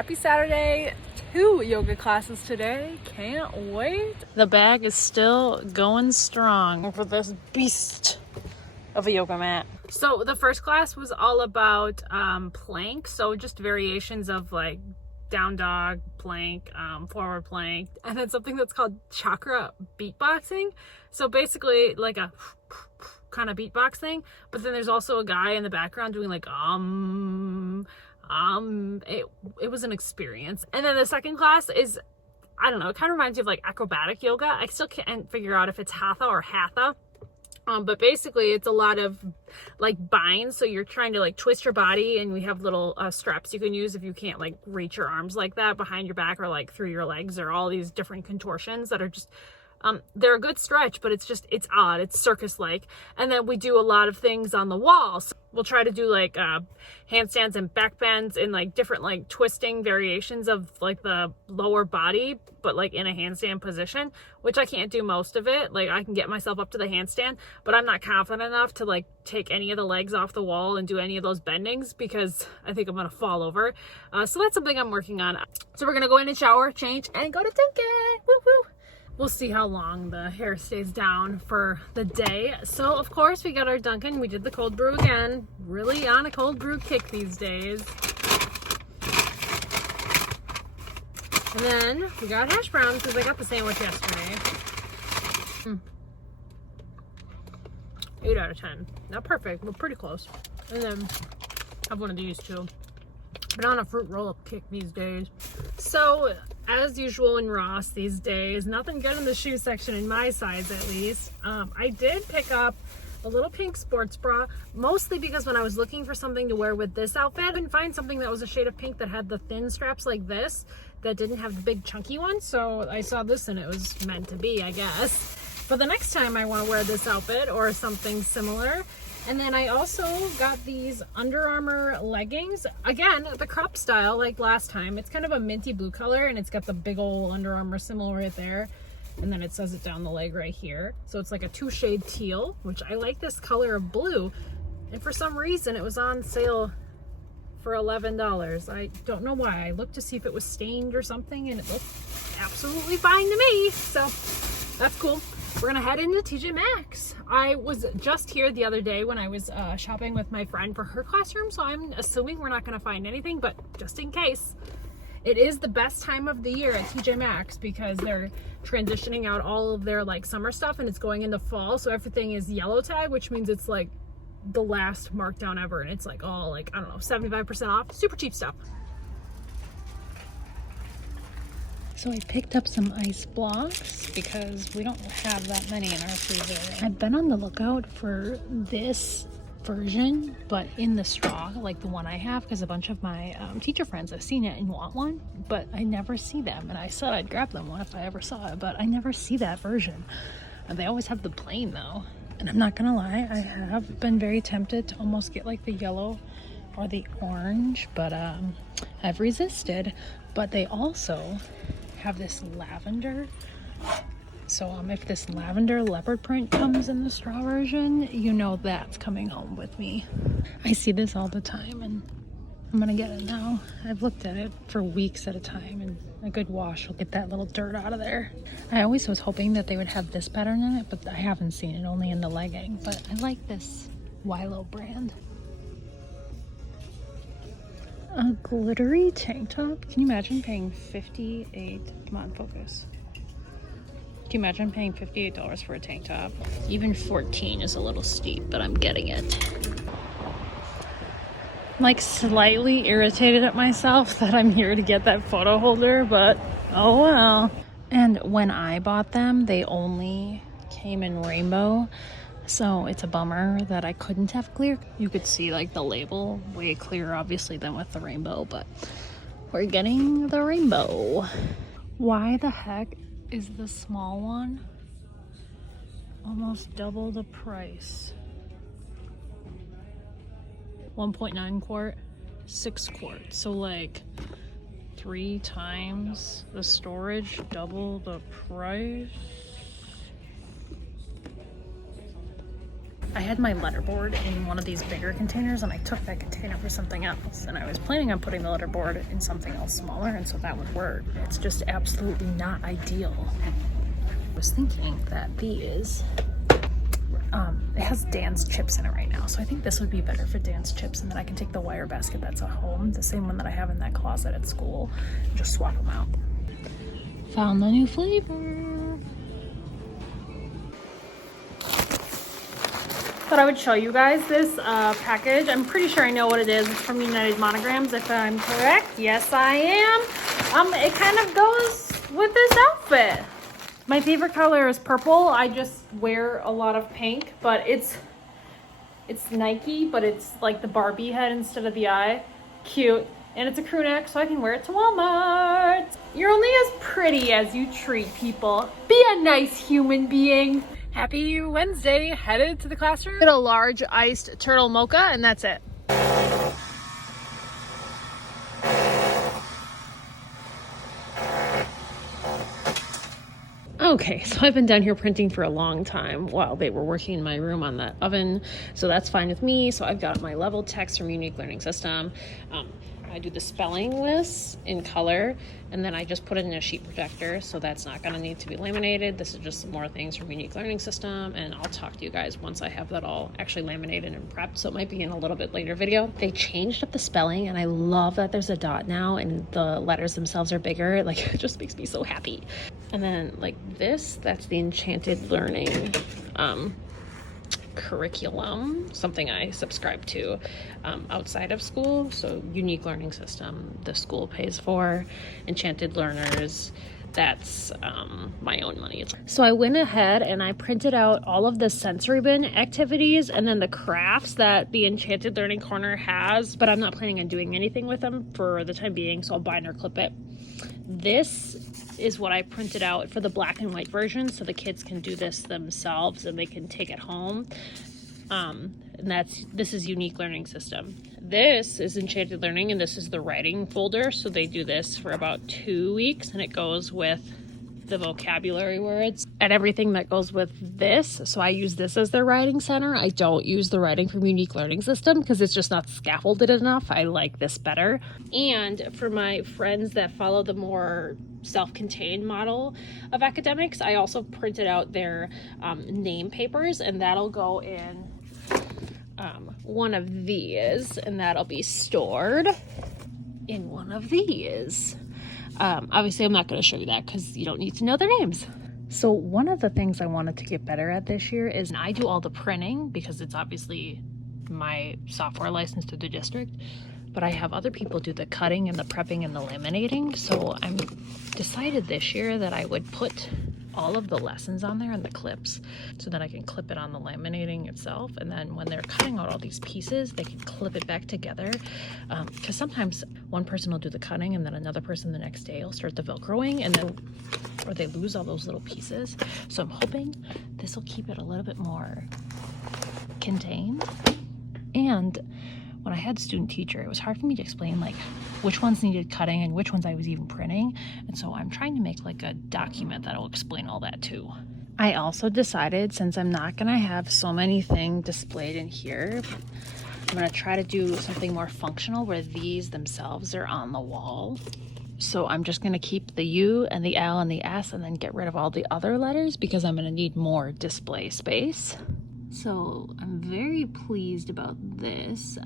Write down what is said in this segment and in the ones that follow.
Happy Saturday. 2 yoga classes today. Can't wait. The bag is still going strong for this beast of a yoga mat. So the first class was all about plank. So just variations of like down dog, plank, forward plank, and then something that's called chakra beatboxing. So basically like a kind of beatbox thing, but then there's also a guy in the background doing like it was an experience. And then the second class is, I don't know, it kind of reminds me of like acrobatic yoga. I still can't figure out if it's hatha or hatha. But basically it's a lot of like binds. So you're trying to like twist your body, and we have little straps you can use if you can't like reach your arms like that behind your back or like through your legs, or all these different contortions that are just, they're a good stretch, but it's odd. It's circus-like. And then we do a lot of things on the wall. So we'll try to do like handstands and back bends in like different like twisting variations of like the lower body, but like in a handstand position, which I can't do most of it. Like I can get myself up to the handstand, but I'm not confident enough to like take any of the legs off the wall and do any of those bendings because I think I'm gonna fall over. So that's something I'm working on. So we're gonna go in and shower, change, and go to Dunkin'. Woo woo. We'll see how long the hair stays down for the day. So of course we got our Dunkin'. We did the cold brew again. Really on a cold brew kick these days. And then we got hash browns because I got the sandwich yesterday. 8 out of 10. Not perfect, but pretty close. And then have one of these too. Been on a fruit roll-up kick these days. So as usual in Ross these days, nothing good in the shoe section in my size at least. I did pick up a little pink sports bra, mostly because when I was looking for something to wear with this outfit, I couldn't find something that was a shade of pink that had the thin straps like this, that didn't have the big chunky one. So I saw this and it was meant to be, I guess. For the next time I want to wear this outfit or something similar. And then I also got these Under Armour leggings. Again, the crop style like last time. It's kind of a minty blue color, and it's got the big old Under Armour symbol right there. And then it says it down the leg right here. So it's like a 2-shade teal, which I like this color of blue. And for some reason, it was on sale for $11. I don't know why. I looked to see if it was stained or something, and it looked absolutely fine to me. So that's cool. We're gonna head into TJ Maxx. I was just here the other day when I was shopping with my friend for her classroom, so I'm assuming we're not gonna find anything, but just in case. It is the best time of the year at TJ Maxx because they're transitioning out all of their like summer stuff and it's going into fall, so everything is yellow tag, which means it's like the last markdown ever, and it's like all like, I don't know, 75% off, super cheap stuff. So I picked up some ice blocks because we don't have that many in our freezer. I've been on the lookout for this version, but in the straw, like the one I have, because a bunch of my teacher friends have seen it and want one, but I never see them. And I said I'd grab them one if I ever saw it, but I never see that version. And they always have the plain though. And I'm not gonna lie, I have been very tempted to almost get like the yellow or the orange, but I've resisted. But they also have this lavender. So if this lavender leopard print comes in the straw version, you know that's coming home with me. I see this all the time and I'm gonna get it now. I've looked at it for weeks at a time, and a good wash will get that little dirt out of there. I always was hoping that they would have this pattern in it, but I haven't seen it, only in the legging. But I like this Wilo brand. A glittery tank top. Can you imagine paying come on, focus. Can you imagine paying $58 for a tank top? Even 14 is a little steep, but I'm getting it. I'm like slightly irritated at myself that I'm here to get that photo holder, but oh well. And when I bought them, they only came in rainbow. So it's a bummer that I couldn't have clear. You could see like the label way clearer obviously than with the rainbow, but we're getting the rainbow. Why the heck is the small one almost double the price? 1.9 quart, 6 quart. So like 3 times the storage, double the price. I had my letterboard in one of these bigger containers and I took that container for something else, and I was planning on putting the letterboard in something else smaller, and so that would work. It's just absolutely not ideal. I was thinking that these, it has Dan's chips in it right now, so I think this would be better for Dan's chips, and then I can take the wire basket that's at home, the same one that I have in that closet at school, and just swap them out. Found the new flavor. Thought I would show you guys this package. I'm pretty sure I know what it is. It's from United Monograms, if I'm correct. Yes, I am. It kind of goes with this outfit. My favorite color is purple. I just wear a lot of pink, but it's Nike, but it's like the Barbie head instead of the eye. Cute. And it's a crew neck, so I can wear it to Walmart. You're only as pretty as you treat people. Be a nice human being. Happy Wednesday, headed to the classroom. Get a large iced turtle mocha, and that's it. Okay, so I've been down here printing for a long time while they were working in my room on the oven, so that's fine with me. So I've got my level text from Unique Learning System. I do the spelling lists in color, and then I just put it in a sheet projector, so that's not going to need to be laminated. This is just some more things from Unique Learning System, and I'll talk to you guys once I have that all actually laminated and prepped, so it might be in a little bit later video. They changed up the spelling, and I love that there's a dot now, and the letters themselves are bigger. Like, it just makes me so happy. And then, like this, that's the Enchanted Learning curriculum, something I subscribe to outside of school. So Unique Learning System, the school pays for. Enchanted Learners, that's my own money. So I went ahead and I printed out all of the sensory bin activities and then the crafts that the Enchanted Learning Corner has, but I'm not planning on doing anything with them for the time being, so I'll binder clip it. This is what I printed out for the black and white version, so the kids can do this themselves and they can take it home. And this is Unique Learning System. This is Enchanted Learning, and this is the writing folder. So they do this for about 2 weeks, and it goes with the vocabulary words and everything that goes with this. So I use this as their writing center. I don't use the writing from Unique Learning System because it's just not scaffolded enough. I like this better. And for my friends that follow the more self-contained model of academics, I also printed out their name papers, and that'll go in one of these, and that'll be stored in one of these. Obviously, I'm not going to show you that because you don't need to know their names. So one of the things I wanted to get better at this year is I do all the printing because it's obviously my software license through the district, but I have other people do the cutting and the prepping and the laminating. So I'm decided this year that I would put all of the lessons on there and the clips so that I can clip it on the laminating itself, and then when they're cutting out all these pieces they can clip it back together, because sometimes one person will do the cutting and then another person the next day will start the velcroing, and then or they lose all those little pieces. So I'm hoping this will keep it a little bit more contained. And when I had student teacher, it was hard for me to explain like which ones needed cutting and which ones I was even printing. And so I'm trying to make like a document that'll explain all that too. I also decided, since I'm not gonna have so many things displayed in here, I'm gonna try to do something more functional where these themselves are on the wall. So I'm just gonna keep the U and the L and the S and then get rid of all the other letters because I'm gonna need more display space. So I'm very pleased about this.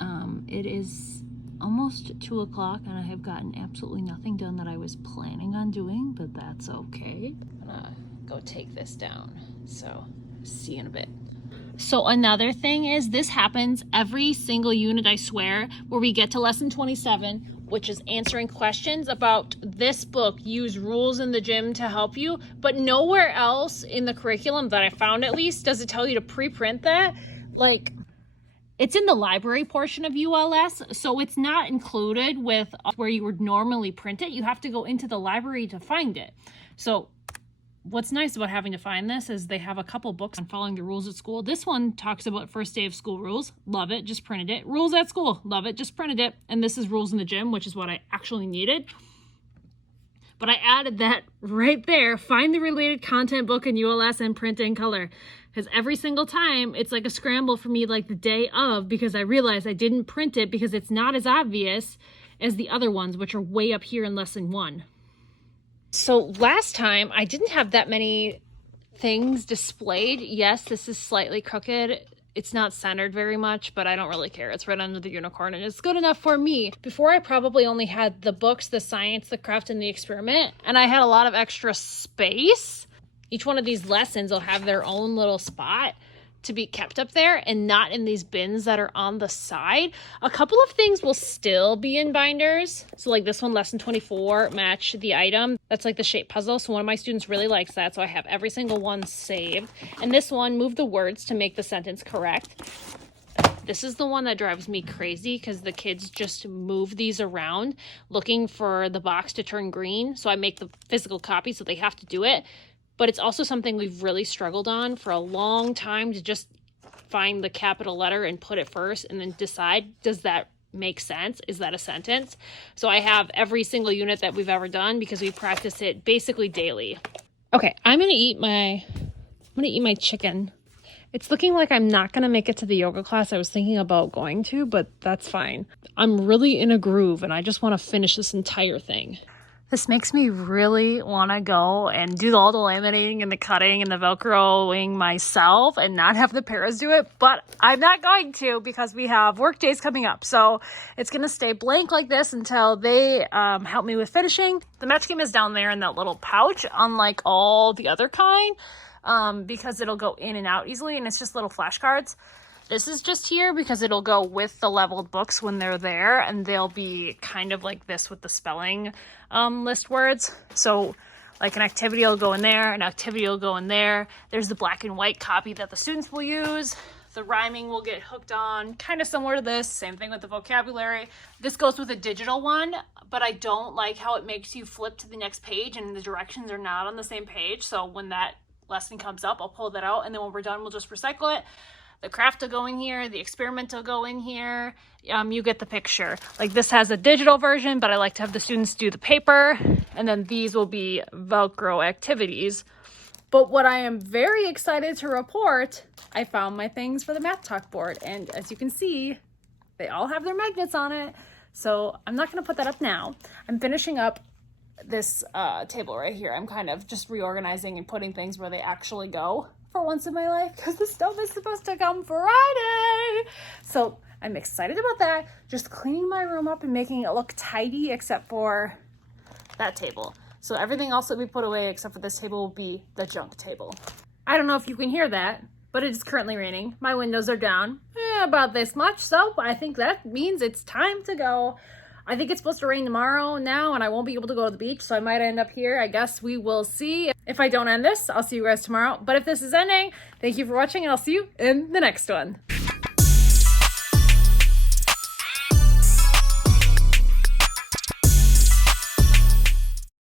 It is almost 2 o'clock and I have gotten absolutely nothing done that I was planning on doing, but that's okay. I'm gonna go take this down. So see you in a bit. So another thing is this happens every single unit, I swear, where we get to lesson 27, which is answering questions about this book, Use Rules in the Gym to Help You. But nowhere else in the curriculum that I found, at least, does it tell you to pre-print that. Like, it's in the library portion of ULS, so it's not included with where you would normally print it. You have to go into the library to find it. So what's nice about having to find this is they have a couple books on following the rules at school. This one talks about first day of school rules. Love it, just printed it. Rules at school. Love it, just printed it. And this is rules in the gym, which is what I actually needed. But I added that right there. Find the related content book in ULS and print in color. Because every single time it's like a scramble for me, like the day of, because I realized I didn't print it because it's not as obvious as the other ones, which are way up here in lesson 1. So last time I didn't have that many things displayed. Yes, this is slightly crooked. It's not centered very much, but I don't really care. It's right under the unicorn and it's good enough for me. Before I probably only had the books, the science, the craft, and the experiment, and I had a lot of extra space. Each one of these lessons will have their own little spot to be kept up there and not in these bins that are on the side. A couple of things will still be in binders. So like this one, lesson 24, match the item. That's like the shape puzzle. So one of my students really likes that. So I have every single one saved. And this one, move the words to make the sentence correct. This is the one that drives me crazy because the kids just move these around looking for the box to turn green. So I make the physical copy so they have to do it. But it's also something we've really struggled on for a long time, to just find the capital letter and put it first and then decide, does that make sense? Is that a sentence? So I have every single unit that we've ever done because we practice it basically daily. Okay, I'm gonna eat my chicken. It's looking like I'm not gonna make it to the yoga class I was thinking about going to, but that's fine. I'm really in a groove and I just want to finish this entire thing. This makes me really want to go and do all the laminating and the cutting and the Velcroing myself and not have the paras do it, but I'm not going to because we have work days coming up. So it's going to stay blank like this until they help me with finishing. The match game is down there in that little pouch, unlike all the other kind, because it'll go in and out easily and it's just little flashcards. This is just here because it'll go with the leveled books when they're there, and they'll be kind of like this with the spelling list words. So like an activity will go in there, an activity will go in there. There's the black and white copy that the students will use. The rhyming will get hooked on, kind of similar to this. Same thing with the vocabulary. This goes with a digital one, but I don't like how it makes you flip to the next page and the directions are not on the same page. So when that lesson comes up, I'll pull that out, and then when we're done, we'll just recycle it. The craft will go in here, the experiment will go in here. You get the picture. Like this has a digital version, but I like to have the students do the paper, and then these will be Velcro activities. But what I am very excited to report, I found my things for the math talk board, and as you can see, they all have their magnets on it. So I'm not going to put that up now. I'm finishing up this table right here. I'm kind of just reorganizing and putting things where they actually go for once in my life, because the stuff is supposed to come Friday. So I'm excited about that. Just cleaning my room up and making it look tidy except for that table. So everything else that we put away except for this table will be the junk table. I don't know if you can hear that, but it is currently raining. My windows are down about this much, so I think that means it's time to go. I think it's supposed to rain tomorrow now, and I won't be able to go to the beach, so I might end up here. I guess we will see. If I don't end this, I'll see you guys tomorrow. But if this is ending, thank you for watching, and I'll see you in the next one.